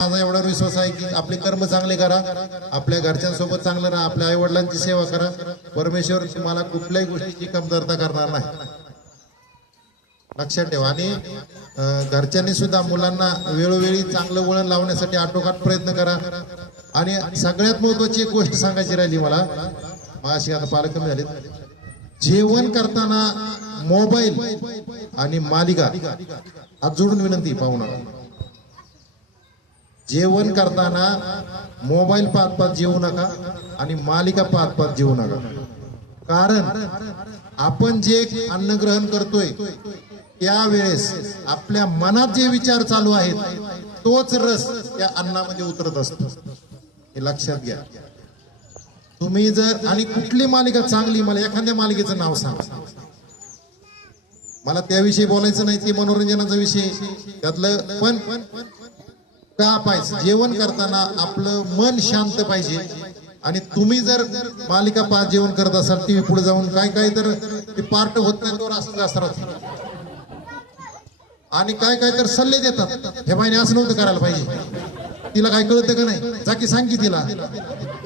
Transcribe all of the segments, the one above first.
माझा एवढा विश्वास आहे की आपले कर्म चांगले करा आपल्या घरच्यांसोबत चांगलं राहा आपल्या आई वडिलांची सेवा करा. परमेश्वर तुम्हाला कुठल्याही गोष्टीची कमतरता करणार नाही. लक्षात ठेवा. आणि घरच्यांनी सुद्धा मुलांना वेळोवेळी चांगलं वळण लावण्यासाठी आटोकाट प्रयत्न करा. आणि सगळ्यात महत्वाची एक गोष्ट सांगायची राहिली मला. माझी आता पालक कमी झालेत. जेवण करताना मोबाईल आणि मालिका. आज जोडून विनंती पाहुणा. जेवण करताना मोबाईल पाहत पाहत जेवू नका आणि मालिका पाहत पाहत जेवू नका. कारण आपण जे अन्न ग्रहण करतोय त्यावेळेस आपल्या मनात जे विचार चालू आहेत तोच रस त्या अन्नामध्ये उतरत असतो. हे लक्षात घ्या. तुम्ही जर आणि कुठली मालिका चांगली मला एखाद्या मालिकेचं नाव सांग. मला त्याविषयी बोलायचं नाही ते मनोरंजनाचा विषय त्यातलं पण का पाहिजे? जेवण करताना आपलं मन शांत पाहिजे. आणि तुम्ही जर मालिका पाच जेवण करत असाल टीव्ही पुढे जाऊन काय काय तर ते पार्ट होत नाही तर असं आणि काय काय तर सल्ले देतात. हे माहिती असं नव्हतं करायला पाहिजे. तिला काय कळतं का नाही? जाकी सांग की तिला.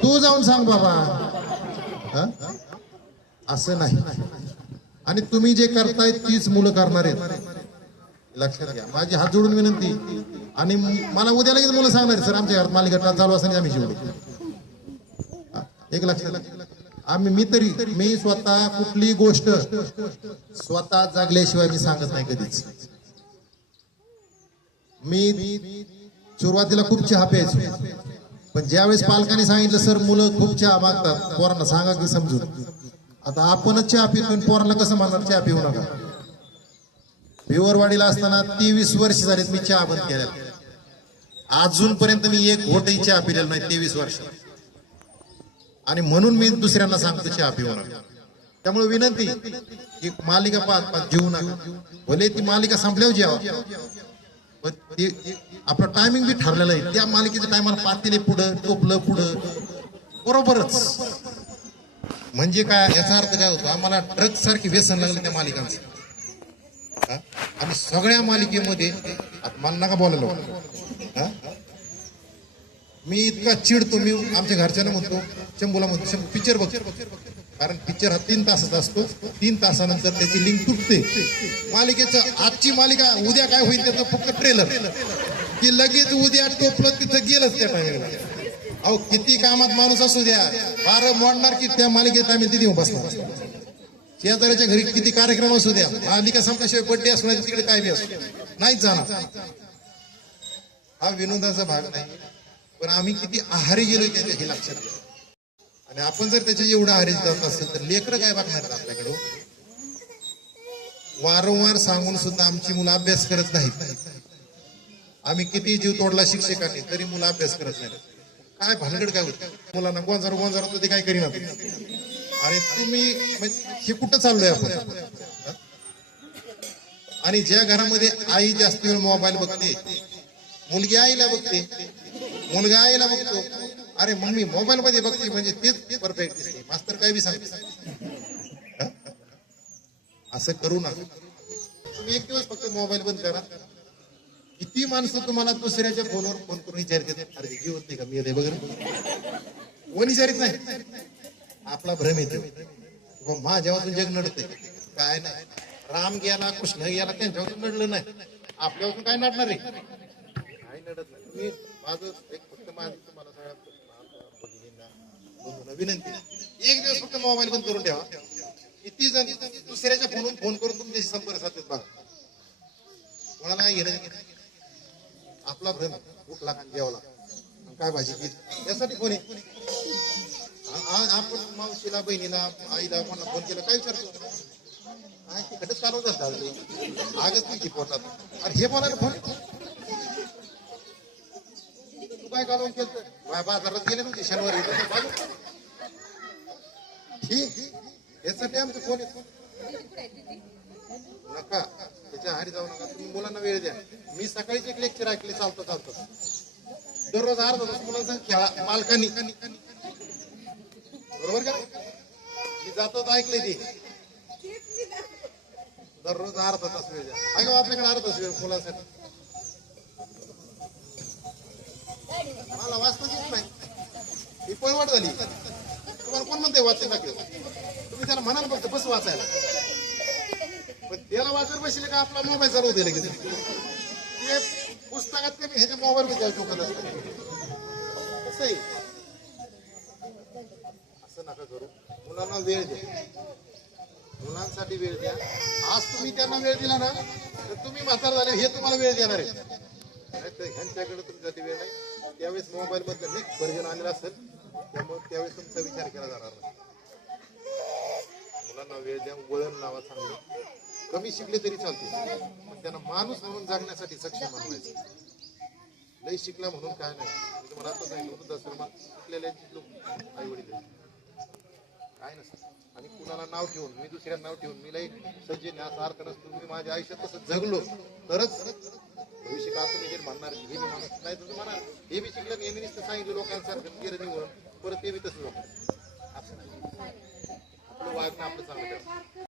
तू जाऊन सांग बाबा. असं नाही. आणि तुम्ही जे करताय तीच मुलं करणार आहेत. लक्षात घ्या. माझी हात जोडून विनंती. आणि मला उद्या लगेच मुलं सांगणार सर आमच्या घरात मालिका चालू असताना आम्ही जेवढे. एक लक्षात आम्ही मी तरी मी स्वतः कुठली गोष्ट स्वतः जागल्याशिवाय मी सांगत नाही कधीच. मी सुरुवातीला खूप चहा प्यायचो. पण ज्यावेळेस पालकांनी सांगितलं सर मुलं खूप चहा मागतात पोरांना सांगा की समजून. आता आपणच चहा पितो पण पोरांना कसं म्हणणार चहा पिऊ नका. भिवरवाडीला असताना तेवीस वर्ष झालीत मी चहा बंद केलेला. अजूनपर्यंत मी एक घोटही चहा पिलेला नाही तेवीस वर्ष. आणि म्हणून मी दुसऱ्यांना सांगतो चहा पिऊ नका. त्यामुळे विनंती की मालिका पाच पाच घेऊ नका. भले ती मालिका संपल्यावर जेवा. पण ते आपलं टायमिंग बी ठरलेलं आहे. त्या मालिकेच्या टायमाला पातेले पुढं टोपलं पुढं. बरोबरच. म्हणजे काय याचा अर्थ काय होतो? आम्हाला ड्रग सारखी व्यसन लागलं त्या मालिकांचं. आणि सगळ्या मालिकेमध्ये मला नका बोलायला मी इतका चिडतो मी आमच्या घरच्यांना म्हणतो शंभूला म्हणतो पिक्चर बघ. कारण पिक्चर हा तीन तासाचा असतो. तीन तासानंतर त्याची लिंक तुटते. मालिकेचं आजची मालिका उद्या काय होईल त्याचं फक्त ट्रेलर की लगेच उद्या टोपलं तिथं गेलंच त्या टायमिंगला अहो किती कामात माणूस असू द्या. फार मोडणार की त्या मालिकेत आम्ही तिथे बसणार. शेजाऱ्याच्या घरी किती कार्यक्रम असू द्या. मालिका संपल्याशिवाय बड्डे असू नाही तिकडे काय बी असू नाहीच जाणार. हा विनोदाचा भाग नाही. पण आम्ही किती आहारी गेलोय त्याच्या हे लक्षात आणि आपण जर त्याच्या एवढं आहारी जात असेल तर लेकरं काय बघणार आपल्याकडं आपल्याकडे हो? वारंवार सांगून सुद्धा आमची मुलं अभ्यास करत नाहीत. आम्ही किती जीव तोडला शिक्षकांनी तरी मुलं अभ्यास करत नाहीत. काय भानगड काय होत? मुलांना गोंजार गोंजार होतं ते काय करीना. अरे तुम्ही म्हणजे हे कुठं चाललोय आपण? आणि ज्या घरामध्ये आई जास्त वेळ मोबाईल बघते मुलगी आईला बघते मुलगा आईला बघतो अरे मम्मी मोबाईल मध्ये बघते म्हणजे तेच परफेक्ट दिसते. मास्तर काय बी सांगते. असं करू नका. तुम्ही एक दिवस फक्त मोबाईल बंद करा. किती माणसं तुम्हाला दुसऱ्याच्या फोनवर फोन करून विचारते अरे घेऊन नाही का? मी वगैरे कोण विचारित नाही? आपला भ्रम येतो. माझ्यावरून जग नडते काय नाही. राम गेला कृष्ण गेला त्यांच्यावरून नडलं नाही. आपल्यावरून काय नडणार आहे? काय नडत नाही. मी माझं एक फक्त माझं तुम्हाला सगळ्या विनंती. एक दिवस फक्त मोबाईल बंद करून ठेवा. किती जण दुसऱ्याच्या फोनवर फोन करून तुमच्याशी संपर्क साधतात बघा. कोणाला काय घेणं आपला भ्रम उठला जेवला काय भाजी यासाठी कोणी? आपण मावशीला बहिणीला आईला कोणाला फोन केला काय विचारतो काय चालवत असतात आगच किती पोटात? अरे हे बोलायला फोन. तू काय कालवून केलं बाजारात गेले म्हणजे शनिवारी. यासाठी आमचं फोन येतो नका. त्याच्या आहारी जाऊ नका. तुम्ही मुलांना वेळ द्या. मी सकाळीच एक लेक्चर ऐकले चालतो चालतो. दररोज अर्धा तास मुलांना खेळा मालकांनी. बरोबर का? मी जातो ऐकले ती. दररोज अर्धा तास वेळ हो, आपल्याकडे अर्धा तास फुलासाठी मला वाचता येत नाही. ही पळवट झाली. तुम्हाला कोण म्हणते वाचून टाकलं? तुम्ही त्याला म्हणाल फक्त बस वाचायला. पण त्याला वाचत बसले का आपला मोबाईल चालू दिले की पुस्तकात कमी ह्याच्या मोबाईल विचार ठोकत शकत असं नका करू. मुलांना वेळ द्या. मुलांसाठी वेळ द्या. आज तुम्ही त्यांना वेळ दिला ना तर तुम्ही म्हातार झाले हे तुम्हाला वेळ देणार आहे. ह्यांच्याकडे तुमच्यासाठी वेळ नाही. त्यावेळेस मोबाईल बद्दल नेक्स्ट व्हर्जन आलेला असेल त्यामुळे त्यावेळेस तुमचा विचार केला जाणार नाही. मुलांना वेळ द्या वळण लावा चांगलं. कमी शिकले तरी चालते. पण त्यांना माणूस म्हणून जगण्यासाठी सक्षम बनवायचं. लई शिकला म्हणून काय नाही. तुम्हाला आता सांगितलं होतं दसरा शिकलेल्यांची लोक आई वडील काय नसतं. आणि कुणाला नाव ठेवून मी दुसऱ्या नाव ठेवून मी लई सज्जन न्यास असा अर्थ नसतो. मी माझ्या आयुष्यात तसं जगलो. तरच भविष्य का तुम्ही जे म्हणणार हे मी म्हणत नाही. तुम्ही म्हणा हे बी शिकलं हे मी नुसतं सांगितलं लोकांसारखं गेलं निवडून परत ते बी तसं लोक असं नाही. आपलं वागणं आपलं चांगलं